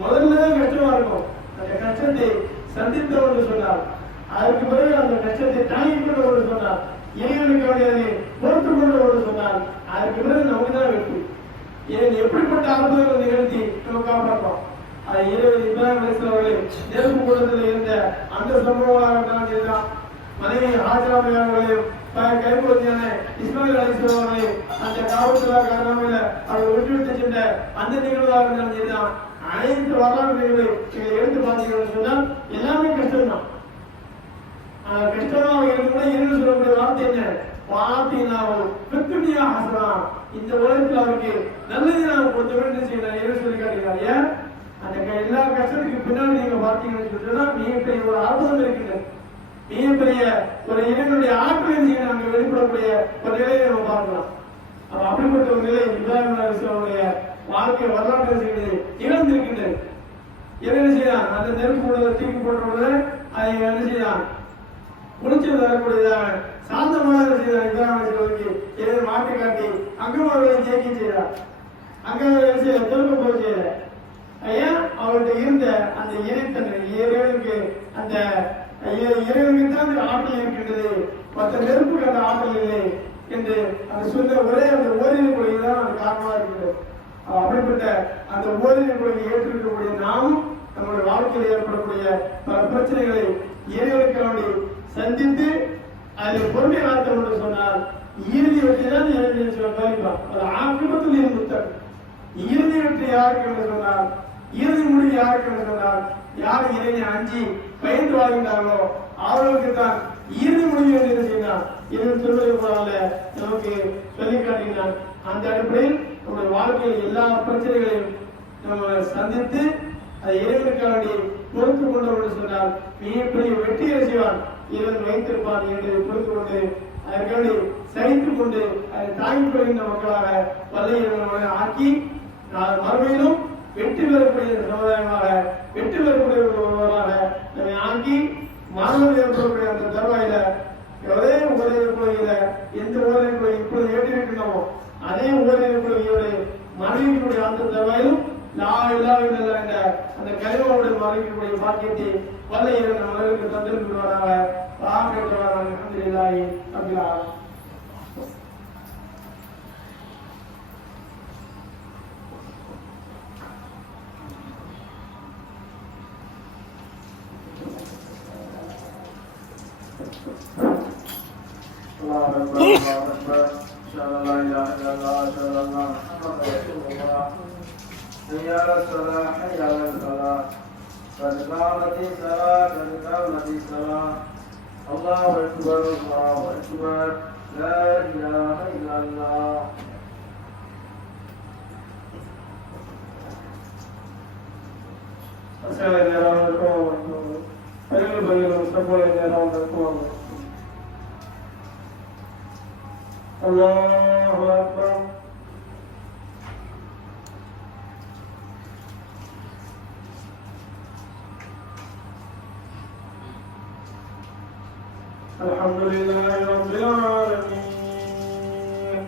முதல்லதான் கஷ்டமா இருக்கும். அந்த கஷ்டத்தை சந்தித்தவர்கள் சொன்னார், அதற்கு பிறகு அந்த கஷ்டத்தை தாங்கிக் கொண்டவர்கள் சொன்னார், இறைவனுக்கு அவனை பொறுத்துக் கொண்டவர்கள் சொன்னார், அதற்கு பிறகு நமக்கு தான் வெற்றி. எப்படிப்பட்ட அற்புதங்கள் நிகழ்த்தி நம்ம காப்பாற்றோம். அது இறைவன் இப்ராஹிம் அலைஹிஸ்ஸலாம் நெருப்பு கூடத்தில் இருந்த அந்த சம்பவமாக மனைவி ஹாஜராவை அவர்களையும் கைப்பற்றியான இஸ்மாயில் அலைஹிஸ்ஸலாம் அவர்களையும் அந்த காவல்துறை காரணமாக அவர்கள் விட்டுவிட்டு சென்ற அந்த நிகழ்வாக இருந்தாலும் சரிதான். அனைத்து வரலாறு நிகழ்வை எடுத்து பார்த்தீங்கன்னு சொன்னால் எல்லாமே கஷ்டம் தான். கஷ்டமாக கூட இறைவன் சொல்லக்கூடிய வார்த்தை என்ன? வார்த்தையினாவும் வெற்றியா ஆசலாம் இந்த உலகத்தில் அவருக்கு நல்லது நாம் கொடுத்த வேண்டும் செய்யலாம் என்று சொல்லி காட்டுகிறார். ஏன்? அந்த எல்லா கஷ்டத்துக்கு பின்னாடி நீங்க பார்த்தீங்கன்னு சொன்னா மிகப்பெரிய ஒரு அற்புதம் இருக்கின்றது. மிகப்பெரிய ஒரு இறைவனுடைய ஆற்றலை நாங்கள் வெளிப்படக்கூடிய ஒரு நிலையை நம்ம பார்க்கலாம். அப்படிப்பட்ட ஒரு நிலை இப்ராஹிம் அலைஹிஸ்ஸலாமுடைய வாழ்க்கை வரலாற்று நிகழ்ந்திருக்கின்றது. என்ன செய்யலாம்? அந்த நெருப்பு கூடலை தூக்கி போட்டவுடனே அதை என்ன செய்யலாம்? குளிச்சு வரக்கூடியதாக சாந்தமாக செய்தார். இப்ராஹிம் அலைஹிஸ்ஸலாமுக்கு மாற்றி காட்டி அங்கமாவை ஜெயிக்க செய்தார். அங்க திரும்ப போய் செய்யல. ஏன்? அவர்கிட்ட இருந்த அந்த இறைத்தன்மை இறைவனுக்கு அந்த இறைவனுக்கு தான் அந்த ஆற்றல் இருக்கின்றது, மற்ற நெருப்புக்கு அந்த ஆற்றல் இல்லை என்று அந்த சொன்ன ஒரே அந்த ஓரின கொள்கைதான் அது காரணமாக இருக்கிறது. அப்படிப்பட்ட அப்படிப்பட்ட அந்த ஓரின கொள்கை ஏற்றிருக்கக்கூடிய நாமும் நம்முடைய வாழ்க்கையில் ஏற்படக்கூடிய பல பிரச்சனைகளை இறைவனுக்கு வேண்டி சந்தித்து அதில் பொறுமை காத்தோம் என்று சொன்னால் இறுதி வெற்றி தான் இறைவன் சொல்ல கவனிப்பான். அது ஆக்கிரமத்தில் இருந்து இறுதி வெற்றி யாருக்கு என்று சொன்னால், இறுதி முடிவு யாருக்கு என்று சொன்னால், யார் இறைவனை அஞ்சி பயந்து வாழ்கின்றார்களோ அவர்களுக்கு தான் இறுதி முடிவு என்று செய்தார். இறைவன் சொல்வதை போல நமக்கு சொல்லி காட்டினார். அந்த அடிப்படையில் நம்முடைய வாழ்க்கையில் எல்லா பிரச்சனைகளையும் நம்ம சந்தித்து அதை இறைவனுக்காக வேண்டி பொறுத்து கொண்டோம் என்று சொன்னால் மிகப்பெரிய வெற்றியை செய்வான். இறைவன் வைத்திருப்பான் என்று பொறுத்து கொண்டு அதற்காண்டி சகித்துக் கொண்டு அதை தாங்கிக் கொள்கின்ற மக்களாக வல்ல இறைவனை ஆக்கி மறுமையிலும் வெற்றி பெறக்கூடிய சமுதாயமாக வெற்றி பெறக்கூடியவர்களாக நம்மை ஆக்கி மரணம் ஏற்படக்கூடிய அந்த தருவாயில ஒரே ஓரிரு கொள்கையில எந்த ஓரிரு கொள்கை இப்பொழுது ஏற்றிருக்கிறோமோ அதே ஓரிரு கொள்கையோடு மறைவிக்கக்கூடிய அந்த தருவாயிலும் லா இலாஹ இல்லல்லாஹ் என்ற அந்த கலிமாவுடைய மறைவிக்கக்கூடிய பாக்கியத்தை வல்ல இறைவன் நம்மளுக்கு தந்திருக்கிறாராக. அல்ஹம்துலில்லாஹி ரப்பில் ஆலமீன். الله أكبر الله أكبر أشهد أن لا إله إلا الله أشهد أن محمدا رسول الله حي على الصلاة حي على الفلاح قد قامت الصلاة قد قامت الصلاة الله أكبر الله أكبر لا إله إلا الله. السلام عليكم الله أكبر. الحمد لله رب العالمين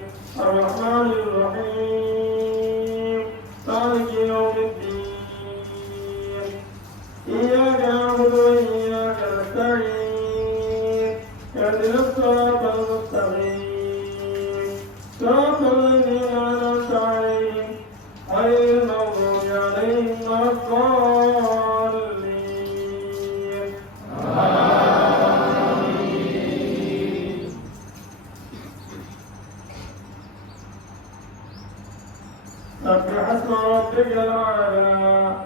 الرحمن الرحيم مالك يوم الدين إياك نعبد وإياك نستعين اهدنا الصراط المستقيم صراط الذين أنعمت عليهم غير المغضوب عليهم ولا الضالين. سبح اسم ربك الأعلى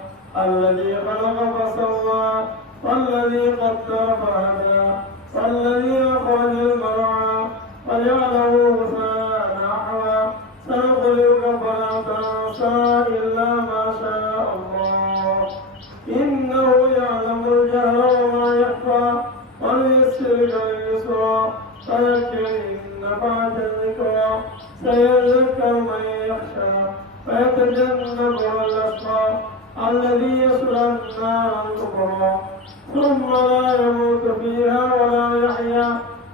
الذي خلق فسوى والذي قدر فهدى والذي أخرج المرعى وجعله غثاء نحوا سنقرئك فلا تنسى إلا ما شاء الله إنه يعلم الجهر وما يخفى ونيسرك لليسرى فذكر إن نفعت الذكرى سيذكر من يخشى ويتجنبها الأشقى الذي يصلى النار الكبرى ثم لا يموت فيها ولا يحيا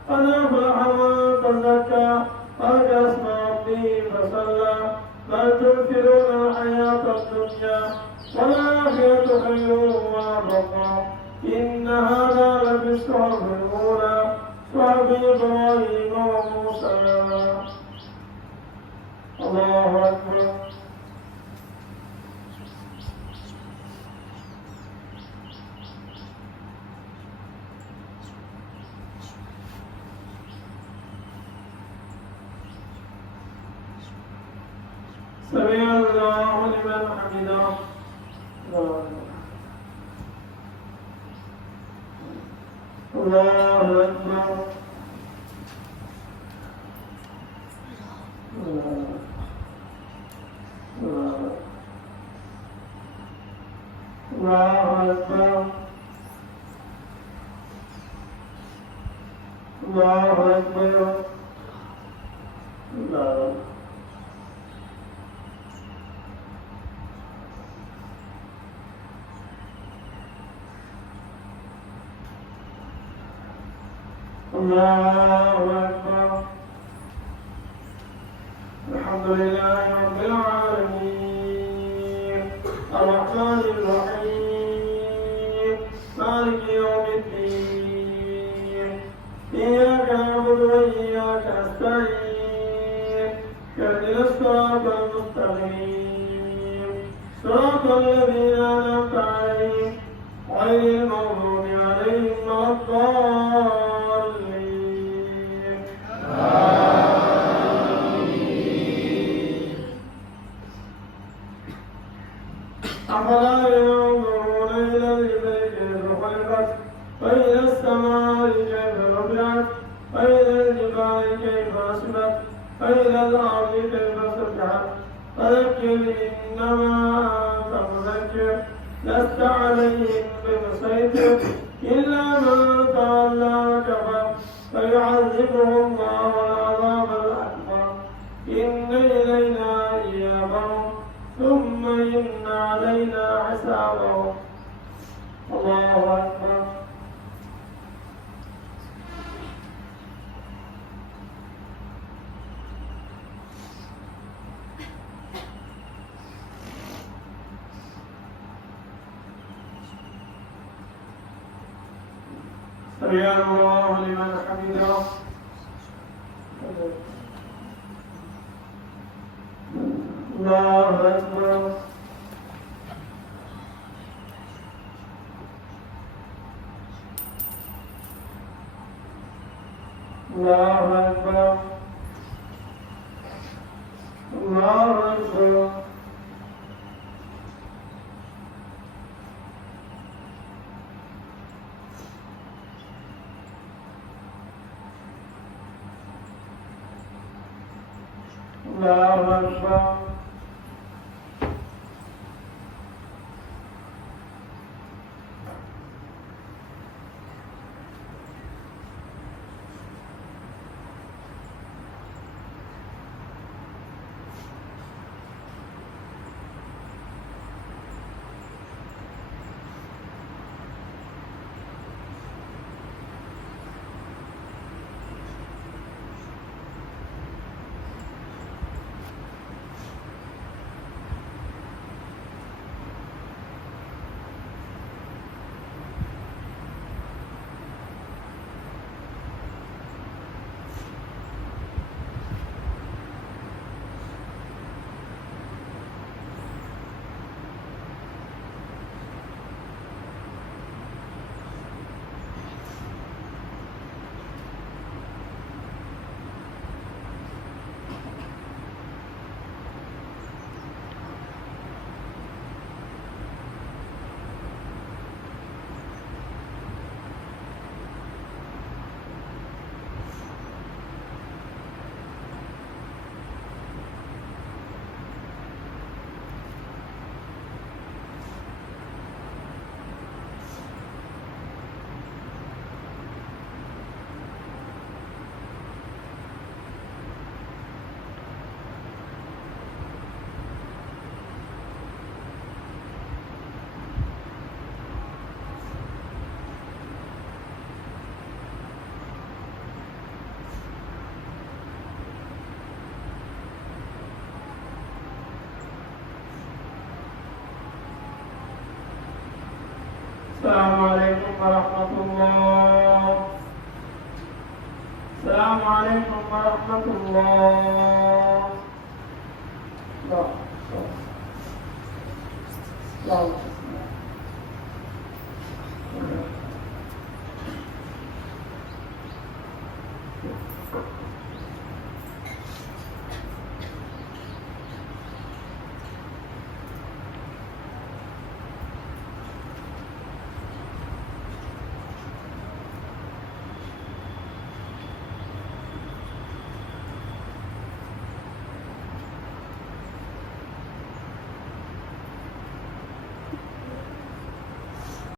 قد أفلح من تزكى قد أسمع ربه فصلى بل تؤثرون الحياة الدنيا والآخرة خير وأبقى إن هذا لفي الصحف الأولى صحف إبراهيم وموسى. الله أكبر. سمع الله لمن حمده. الله أكبر. الله أكبر. الله أكبر. الله أكبر. الحمد لله رب العالمين الرحمن الرحيم مالك يوم الدين إياك نعبد وإياك نستعين اهدنا الصراط المستقيم صراط الذين أنعمت عليهم غير المغضوب عليهم ولا الضالين. أفلا ينظرون إلى الإبل كيف خلقت وإلى السماء كيف رفعت وإلى الجبال كيف نصبت وإلى الأرض كيف سطحت فذكر إنما أنت مذكر لست عليهم بمسيطر إلا من تولى وكفر فيعذبه الله العذاب الأكبر إن إلينا إيابهم ثم إن علينا حسابهم. الله أكبر. سمع الله لمن حمده. الله أكبر. الله أكبر. الله أكبر. الله أكبر. السلام عليكم ورحمة الله. السلام عليكم ورحمة الله. لا.